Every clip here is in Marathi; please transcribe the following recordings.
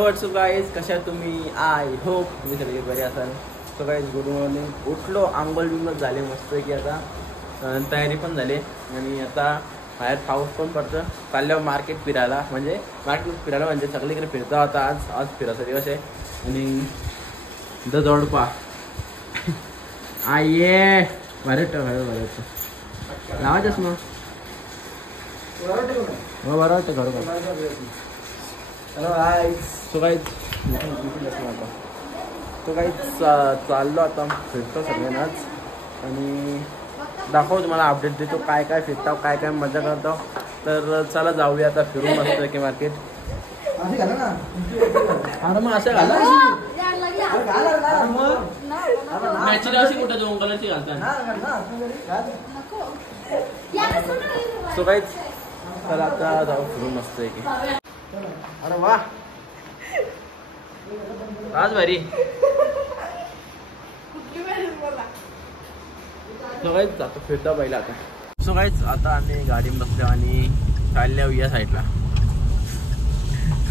हॅलो व्हॉट्सअप गाईज, कशा तुम्ही? आय होप तुम्ही सगळे बरे असाल. So guys good morning. उठलो, आंघोळ बिंगोळ झाले मस्त की आता तयारी पण झाली आणि आता बाहेर पाऊस पण पडतं. चालल्यावर मार्केट फिरायला म्हणजे सगळीकडे फिरतो आता. आज फिरायचा दिवस आहे आणि जोडपा आये भरट लावायचंच मग बरं वाटतं घर. Hello hi. सो काही चाललो आता फिरतो सगळ्यांनाच आणि दाखवतो तुम्हाला अपडेट देतो काय काय फिरतो काय काय मजा करतो. तर चला जाऊया आता फिरून मस्त की मार्केट. अरे मग असं घाला मॅची अशी कुठे दोन कलरची घालतात. सो काहीच चला आता जाऊ फिरून मस्त की. अरे वा आज भारी. सो काहीच जातो फिरता पहिला आता. सो काहीच आता आम्ही गाडीत बसलो आणि चालल्या या साईडला.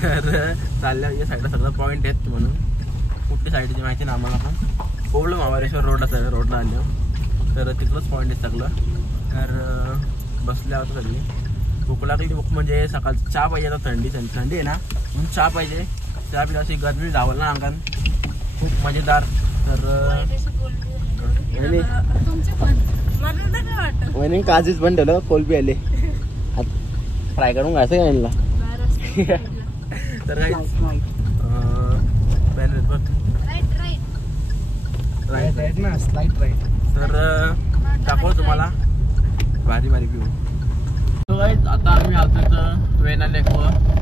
तर चालल्या या साईडला सगळं पॉईंट आहेत म्हणून कुठली साईडची माहिती ना आम्हाला. पण कोवळं महाबळेश्वर रोडला आलो तर तिकडंच पॉईंट आहे सगळं. तर बसल्या होतं सगळी. भूक लागली. भूक म्हणजे सकाळची चहा पाहिजे. आता थंडी आहे ना म्हणून चहा पाहिजे. चहा पिला अशी गरमी धावल ना अंगान खूप मजेदार. तर वहिनी काजीच पण ठेवलं. कोलबी आले फ्राय करून घ्यायचं यांना. तर तर दाखव तुम्हाला भारी भारी व्ह्यू. आता आम्ही आलतो तर वेना लेकवर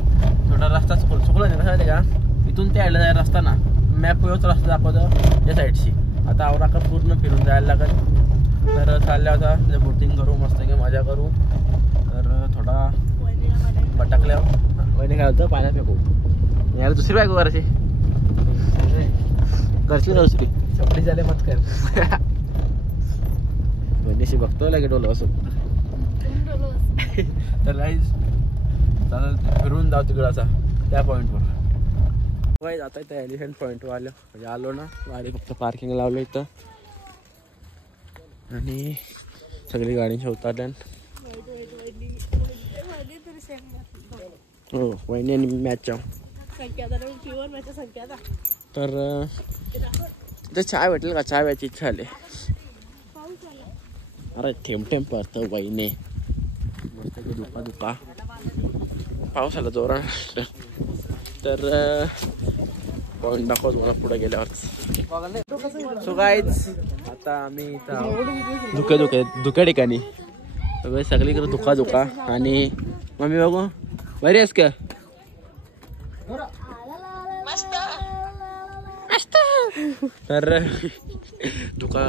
थोडा रस्ता चुकला नाही कसं का इथून ते यायला जायला रस्ता ना मॅप व्यवस्थित रस्ता दाखवतो त्या साईडशी. आता आवराका पूर्ण फिरून जायला लागेल. तर चालल्या होता ते बोटिंग करू मस्त की मजा करू. तर थोडा भटकल्यावर वहिनी काय होतं पाण्यात फेकू. याला दुसरी बायको करायची घरची ना दुसरी चपडी झाले मत कर. वहिनीशी बघतो लागे डोलं असं. तर गाईज फिरून जाऊ तिकडं असा त्या पॉईंटवर. गाईज आता इथं एलिफंट पॉईंटवर आलो म्हणजे आलो ना. गाडी फक्त पार्किंग लावलं इथं आणि सगळी गाडीच्या उतरल्या. हो वहिनी आणि मॅचच्या तर तिथे चहा भेटेल का? चहा प्यायची इच्छा आली. अरे थेंब पडतं वहिने मस्त की दुका पाऊस आला जोरात. तर पॉईंट दाखवत मला पुढे गेल्यावर. सो गाईज आता आम्ही इथं धुक्या ठिकाणी सगळीकडे धुका आणि मम्मी बघू बरी आहेस का? तर धुका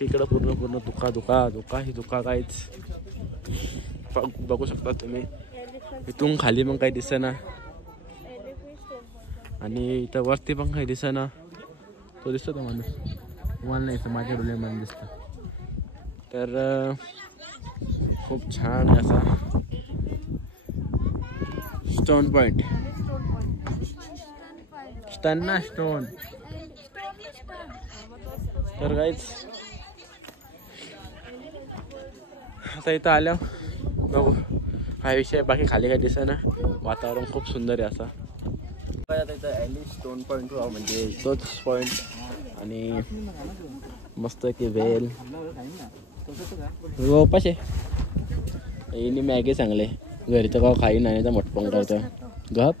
तिकडं पूर्ण धुका काहीच बघू शकता तुम्ही. इथून खाली मग काही दिसेना आणि इथं वरती पण काही दिसेना. तो दिसतो तो माणूस मला नाही माझ्या डोळ्यामध्ये दिसतो. तर खूप छान असा स्टोन पॉइंट. स्टोन. तर गाईज आता इथं आल्या बघू हा विषय. बाकी खाली काही दिसेना. वातावरण खूप सुंदर आहे असं. आता इथं ॲलिस स्टोन पॉईंट म्हणजे तोच पॉईंट आणि मस्त की वेल उपास आहे. येणी मॅगी चांगले घरी तर का खाई नाही तर मटपण करतो गप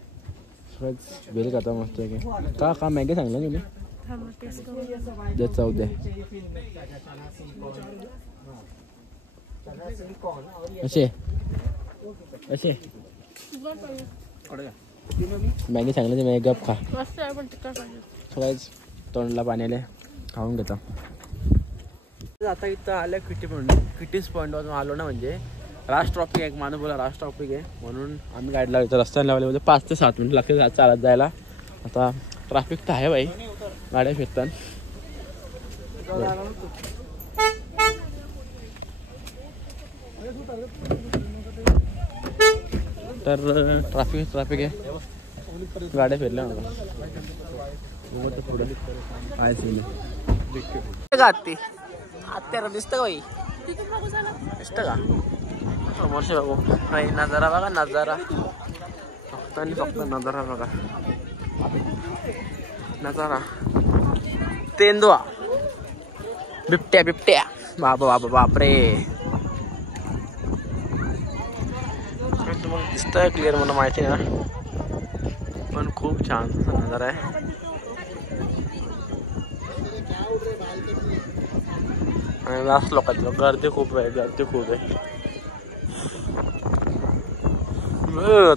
बेल खाता मस्त की का मॅगी चांगलं तुम्ही देत जाऊ द्या. असे मॅगी चांगलं मॅगी गप खा. सगळ्याच तोंडला पाण्याला खाऊन घेता. आता इथं आलं क्विटीस पॉईंटवरून आलो ना. म्हणजे राज ट्रॉफिक आहे. एक माणूस बोला राज ट्रॉफिक आहे म्हणून आम्ही गाडी लावली. तर रस्त्याने लावले म्हणजे 5 ते 7 मिनिट लागते चालत जायला. आता ट्रॅफिक तर आहे बाई गाड्या फिरतात. तर ट्रॅफिक आहे, गाड्या फिरल्या मला पुढे काय सीन आत्या दिसतं का बाई, दिसतं का समोरचे बघू नाही, नजारा बघा, नजारा फक्त आणि फक्त नजारा बघा, नजारा तेंदुआ, बिबट्या बाबा बापरे, तुम्हाला दिसतंय क्लिअर मला माहिती ना, पण खूप छान नजारा आहे. आणि जास्त लोकांची गर्दी खूप आहे,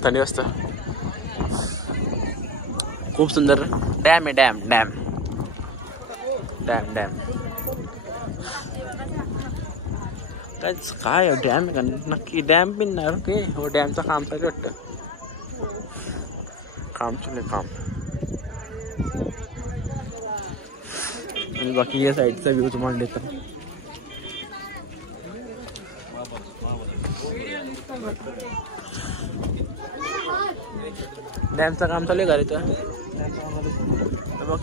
थंडी वाजता. खूप सुंदर डॅम आहे, डॅम काय डॅम आहे का नक्की, डॅम बिन ना ओके. हो डॅमचं काम चालू वाटतं, काम आणि बाकी या साईडचा व्ह्यू तुम्हाला देतो. डॅमचं काम चालू आहे का इथं, बघ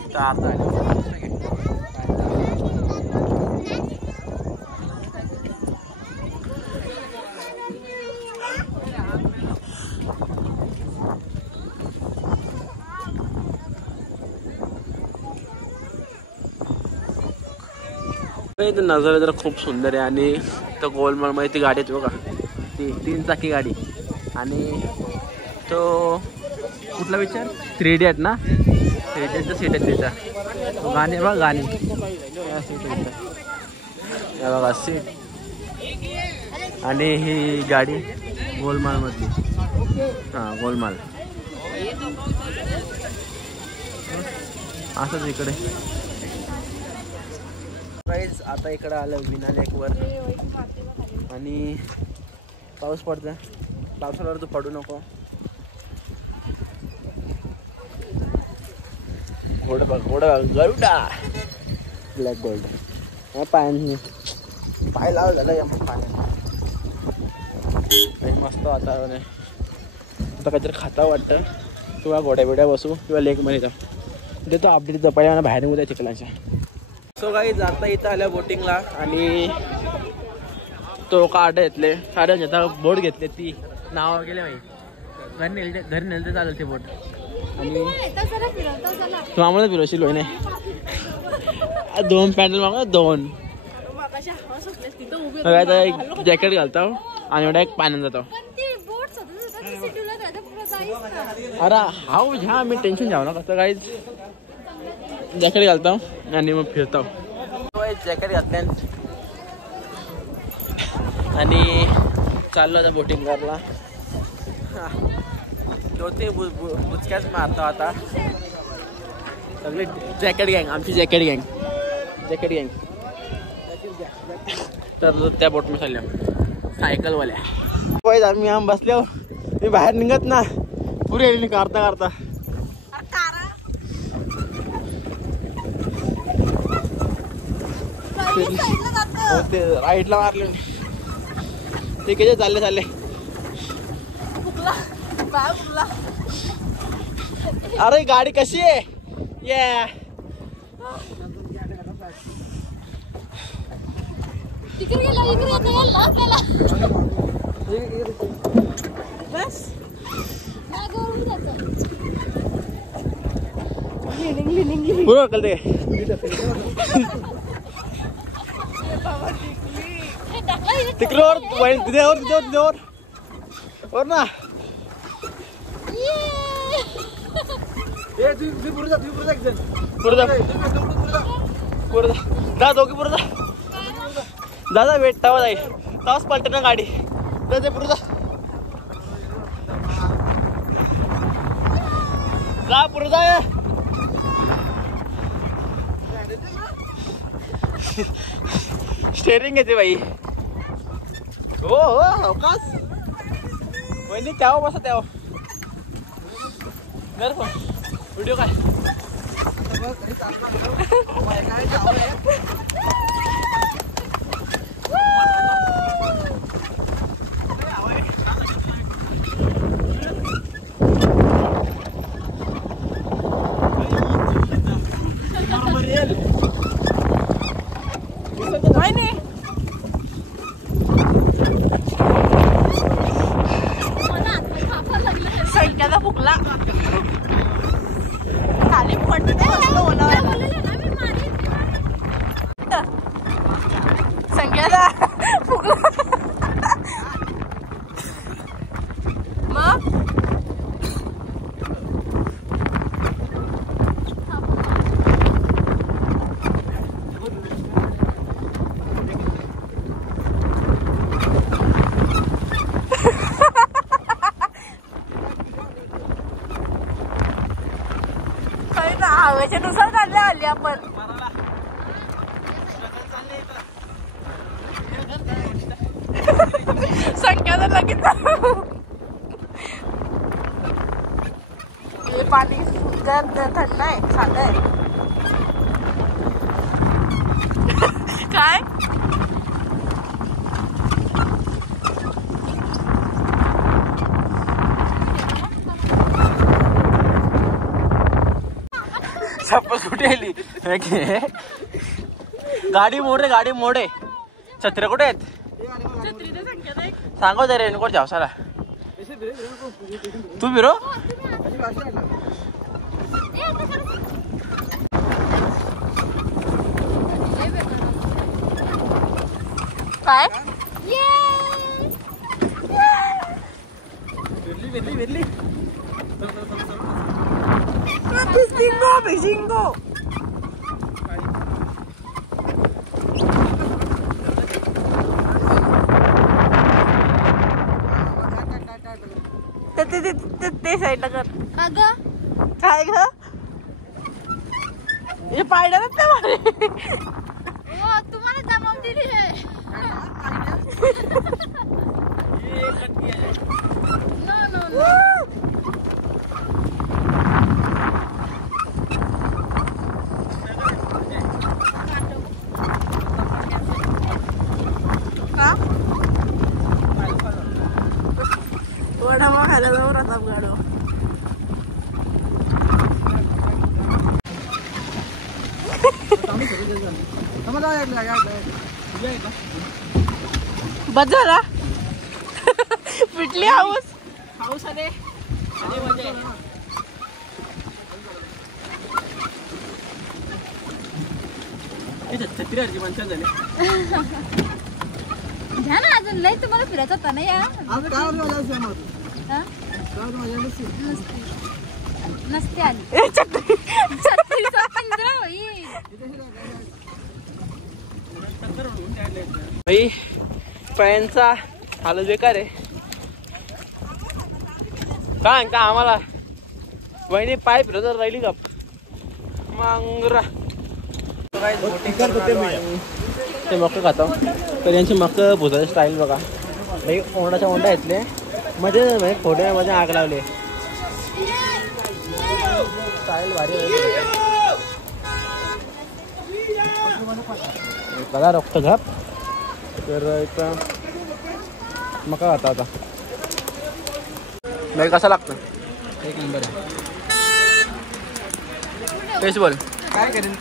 नजारा जरा खूप सुंदर आहे. आणि तो गोलमाल मध्ये ती गाडी आहे बघा, ती 3 चाकी गाडी. आणि तो कुठला विचार 3D आहेत ना, 3Dचं सीट आहे त्याचा, गाणी बघा, गाणी बघा सीट. आणि ही गाडी गोलमाल मधली, हां गोलमाल असंच इकडे. आता इकडे आलं विना लेकवर आणि पाऊस पडतं, पावसाळ्यावर तू पडू नको. घोडा गरुडा ब्लॅक गोल्ड, पाय लाव झालं या पाण्याने. मस्त वातावरण आहे, आता काहीतरी खाता वाटतं, किंवा घोड्या बसू किंवा लेकमध्ये जाऊ. देतो अपडेट जपायला मला बाहेर निघू द्या चिखलाच्या. सो गाईज आता इथं आल्या बोटिंगला आणि तो कार्ड घेतले, कारण आता बोट घेतले, ती नाव गेले माहिती, घरी नेलते चालेल ते बोट. आणि तू आम्हाला फिरवशील होय नाही, 2 पॅन्डल मागा 2. जॅकेट घालतो आणि एवढा एक पाण्यात जातो. अरे हाव घ्या, मी टेन्शन घ्यावं ना कसं गाईज. जॅकेट घालतो आणि मग फिरतो. जॅकेट घातले आणि चाललो आता बोटिंग करायला. दोन बुचक्याच मारतो आता सगळे. जॅकेट गँग, आमची जॅकेट गँग. तर त्या बोट में चालल्या सायकलवाल्या. आम्ही आम बसल्या, मी बाहेर निघत ना, पुरे करता ते राईटला मारले. ते कसे चालले अरे गाडी कशी आहे ये. बरोबर कळते तिकडे वर ना. जा दोघी पुढे जा वेट तवा जाईल, तवाच पलटे ना गाडी. जा पुढे जा पुढे जा. स्टेरिंग येते बाई. हो अवकाश वहिनी त्यावर बसा, त्यावर व्हिडिओ काय. हवेच्या नुसार चालले आली आपण. संख्या तर लगेच हे पाणी थंड आहे साधं आहे. काय चप्पल कुठे आली? गाडी मोडे गाडी मोडे. छत्र्या कुठे आहेत? सांगो दे रेनकोट जाऊ साला. तू बिरो काय Bisingo. ते साईडला कर. काय ग हे पाहिलं ना तुम्हाला जमावून दिली आहे. वडापाव खायला जाऊ राहता गाडो. बस झाला पिटली हाऊस पाऊस आले छत्री अर्जी पंचायत झाले. घ्या ना अजून नाही तुम्हाला फिरायचं होता ना या. नसते आली छत्रीचा पंधरा होईल. भाई फॅनचा हालत बेकार आहे. काय का आम्हाला वहिनी पाय फिरत राहिली का मांगरा ते मक्क खातो. तर यांची मक्क भुजाची स्टाईल बघा भाई. ओंडाच्या ओंडा घेतले म्हणजे फोटोमध्ये आग लावले. स्टाईल भारी कला रक्त घाप. तर इथं मका खाता आता नाही कसा लागतं. एक नंबर आहे. टेस्ट बोल काय करेल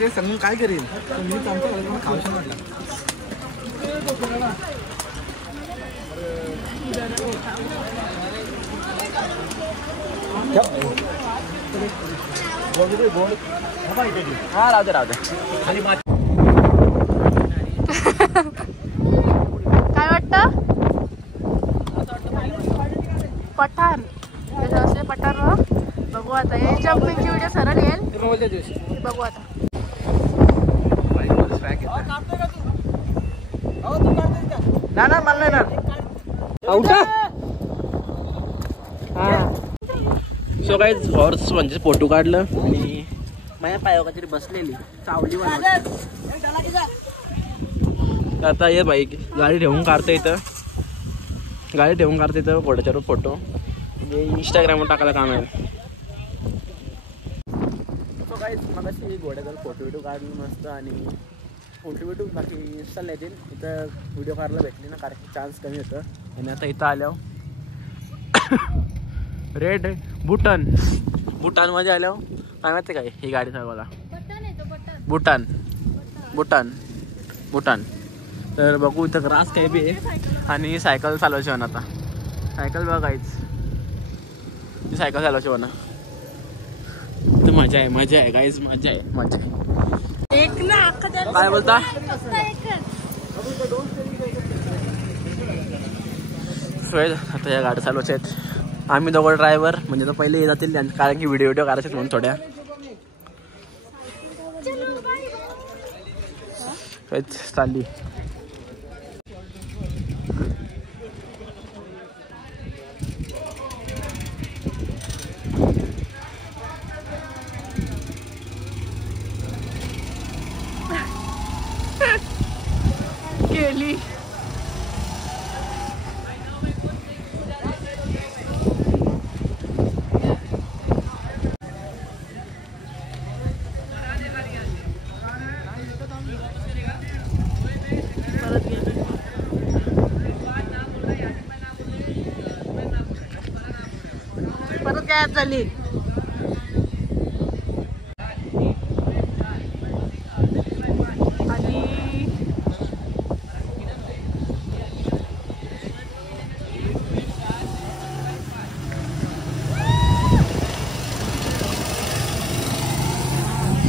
ते सांगून काय करेल मी आमच्या खाऊ म्हटलं. हा राहू दे राहू दे. काय वाटतं पठाण त्याचं असले पठाण बघू आता. हे जम्पिंगची व्हिडिओ सरळ येईल बघू आता. ना मला नाही सो काही हॉर्स म्हणजे फोटो काढलं आणि माझ्या पायावर काहीतरी बसलेली चावली. आता ये बाईक गाडी ठेवून काढता येतं. गाडी ठेवून काढता येतं घोड्याच्यावर फोटो म्हणजे इंस्टाग्रामवर टाकायला काम आहे. सो काही मग अशी घोड्यावर फोटो बिटो काढली मस्त आणि फोटो बिटो बाकी इंस्टाला येतील. इथं व्हिडिओ काढायला भेटली ना कारण चान्स कमी होतं. आणि आता इथं आल्यावर रेड भूटानमध्ये आल्यावर काय माहिती काय ही गाडी चालवायला भूटान भूटान भूटान. तर बघू इथं ग्रास काय बी आहे आणि सायकल चालवायची म्हणा. आता सायकल बघायच ती सायकल चालवायची म्हणा. तर मजा आहे गाईज मजा आहे. एक ना काय बोलता सोय आता या गाड्या चालवायच्या आहेत. आम्ही दोघं ड्रायव्हर म्हणजे तो पहिले येत जातील कारण की व्हिडिओ करायचे म्हणून थोड्या चालली. आज झाली. आणि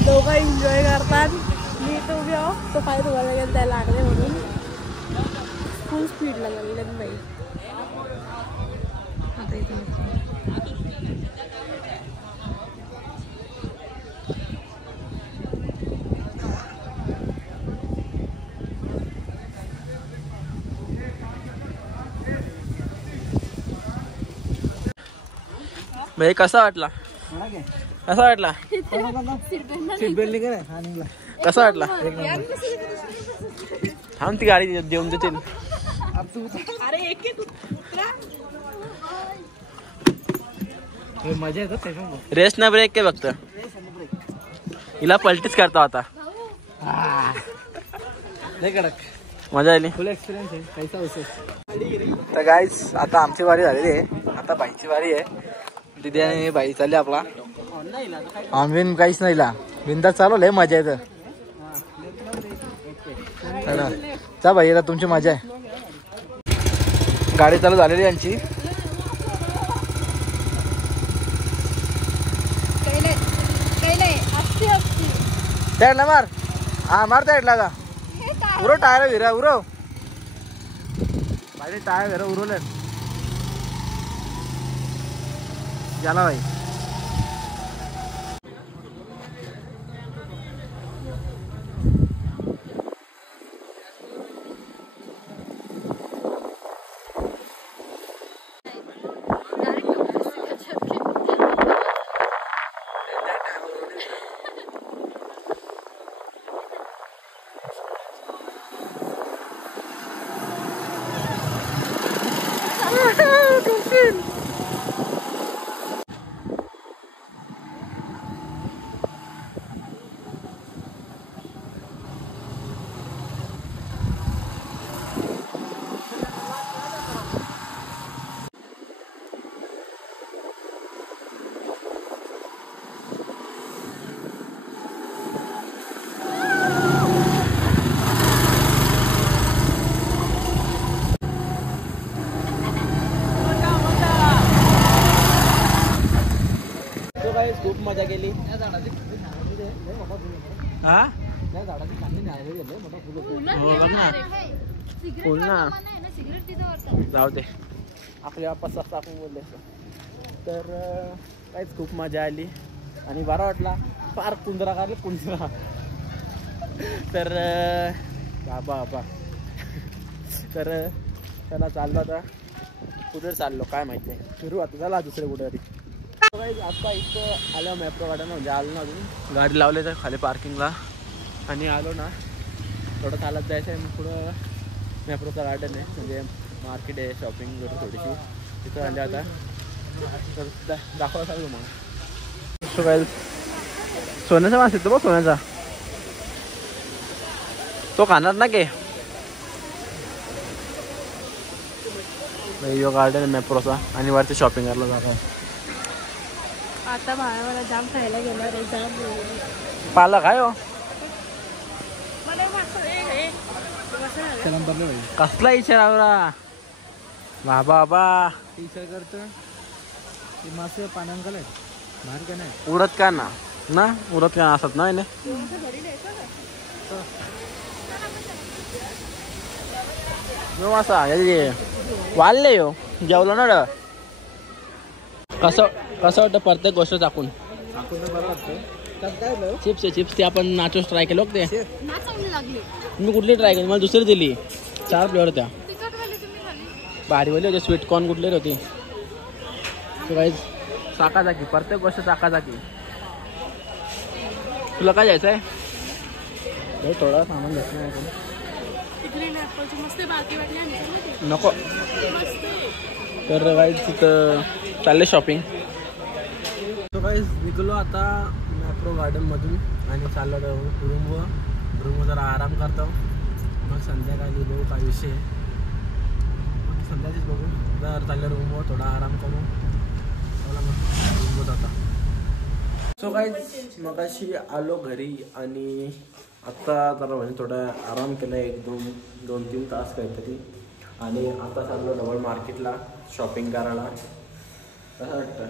दोघं एन्जॉय करतात. मी तो उभी आहो तो पाय धुवायला गेला त्याला लागले म्हणून फुल स्पीडला लागले बाई. आता इथे भाई कसा वाटला? कसा वाटला? कसा वाटला? थांब ती गाडी देऊन देतील. मजा येतात रेस्ट ना ब्रेक के फक्त हिला पलटीच करता होता. मजा आली. फुल एक्सपिरियन्स आहे. कैसा विषय? तर गाईज आता आमची वारी झालेली आहे. आता बाईची वारी आहे. तिथे आणि बाई चालली आपला ऑनलाईन काहीच नाही ला बिंदास चालू लय मजा येतं. चा भाई आता तुमची मजा आहे. गाडी चालू झालेली यांची. टायरला मार. हा मार टायरला का उरो टायर विरा उरो माझे टायर विरा उरवले झाला भाई. खूप मजा केली. हा फुल ना जाऊ दे आपल्या वापस असं आपण बोलले. तर काहीच खूप मजा आली आणि बरा वाटला. फार कुंदरा काढले कुंदरा. तर बाबा बाबा तर त्याला चाललो आता. कुठे चाललो काय माहिती आहे. फिरू आता झाला दुसरे कुठे तरी. आता इथं आलो मॅप्रो गार्डन म्हणजे आलो ना अजून गाडी लावले तर खाली पार्किंगला आणि आलो ना थोडं चालत जायचं आहे. मग पुढं मॅप्रोचा गार्डन आहे म्हणजे मार्केट आहे शॉपिंग करू थोडीशी तिथं आले आता. तर दाखवा सांगतो मला काय सोन्याचा मास येतो बघ सोन्याचा तो खाणार ना के यो गार्डन आहे मॅप्रोचा आणि वरती शॉपिंग करायला जात आहे. आता मला जाम खायला गेला रे जाम पालक आहे हो कसला इशारा बाबा बाबा विचार करतो ते मासे पानांकल बाहेर का नाही उडत का ना ना उडत का असत नाही ना. असा वाढले हो जेवलो ना कसं कसं वाटतं प्रत्येक गोष्ट टाकून. चिप्स आहे चिप्स ते आपण नाचोस ट्राय केलं ते मी कुठली ट्राय केली मला दुसरी दिली 4 फ्लेवर होत्या भारीवाली होते. स्वीट कॉर्न कुठले होते काही चाकाचाकी प्रत्येक गोष्ट चाकाचाकी. तुला काय जायचं आहे थोडा सामान घेतलं नको. तर काही तिथं चालले शॉपिंग. तो काही निघलो आता मॅप्रो गार्डनमधून आणि चाललो रूमवर जरा आराम करतो. मग संध्याकाळी बघू काय विषय संध्याचीच बघू. जर चाललं रूमवर थोडा आराम करू सो गाईज मगाशी आलो घरी आणि आत्ता जरा म्हणजे थोडा आराम केला, 2-3 तास काहीतरी. आणि आता चाललो डबल मार्केटला शॉपिंग करायला. कसं वाटतं?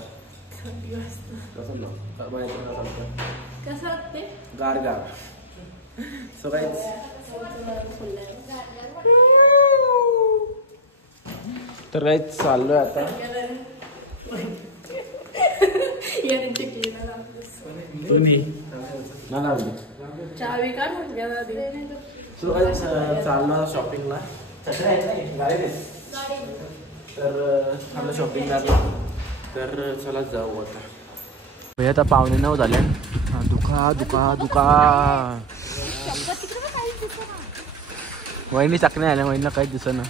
कसं वाटते? गार गार. सो गाईज तर गाईज चाललोय आता. चावी का सो गाईज चाललो शॉपिंगला. तर चाललो शॉपिंग करायला. तर चला जाऊ आता. भैया आता 8:45 झाले. दुका वहिनी चाकणे आल्या. वहिनीला काहीच दिसत ना.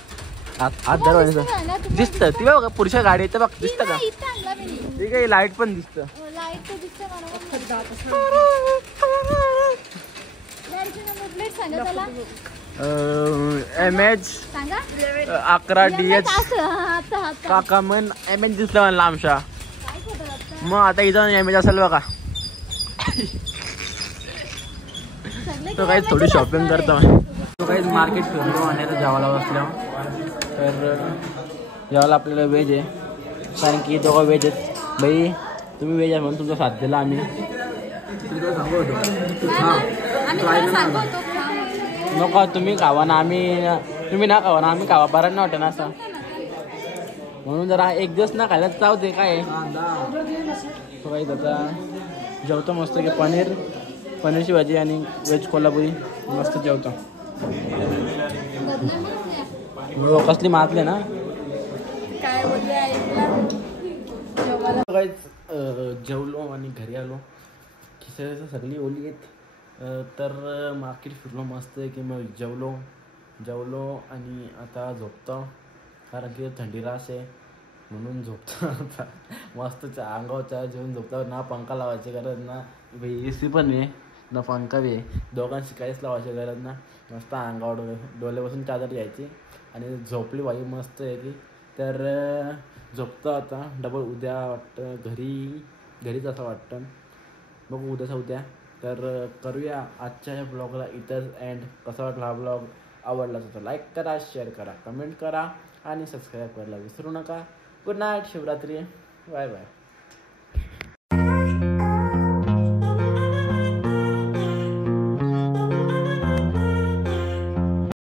आत दर वहिनीचं दिसतं. ती बघ पुरुषा गाडी येतं बघ. दिसतं का? ठीक आहे. लाईट पण दिसतं. MH 11 DH काका मन MH दिसलं मला लांबशा. मग आता इथं MH असेल बघा. तो काही थोडी शॉपिंग करतो. तो काही मार्केट फिरलो आणि आता जेवायला बसलो. तर जेवायला आपल्याला व्हेज आहे, कारण की दोघं व्हेज आहेत. बाई तुम्ही व्हेज आहे म्हणून तुमचा साथ दिला आम्ही. नको तुम्ही खावा ना, तुम्ही ना खावा ना, आम्ही खावा. बरं नाही वाटत ना असं, म्हणून जरा एक दिवस ना खायला चावते काय. तो काही आता जेवतो मस्त की पनीरची भाजी आणि व्हेज कोल्हापुरी मस्त जेवतो. कसली मातले ना काय जेवलो आणि घरी आलो. खिचडी सगळी ओली आहेत. तर मार्केट फिरलो मस्त की मग जेवलो आणि आता झोपतो, कारण की थंडी रास आहे म्हणून झोपतो. आता मस्त अंगावर जेवून झोपतो. ना पंखा लावायची गरज ना AC पण आहे ना पंखा बी आहे. दोघांशी काहीच लावायची गरज ना. मस्त अंगावर डोल्यापासून चादर घ्यायची आणि झोपली भाई मस्त आहे की. तर झोपतो आता. डबल उद्या वाटतं घरीच असं वाटतं. बघू उद्या. तर करूया आजच्या या ब्लॉगला इथंच एंड. कसा वाटला हा ब्लॉग? आवडला तर लाईक करा, शेअर करा, कमेंट करा आणि सबस्क्राईब करायला विसरू नका. Good night, Shivratri, bye bye.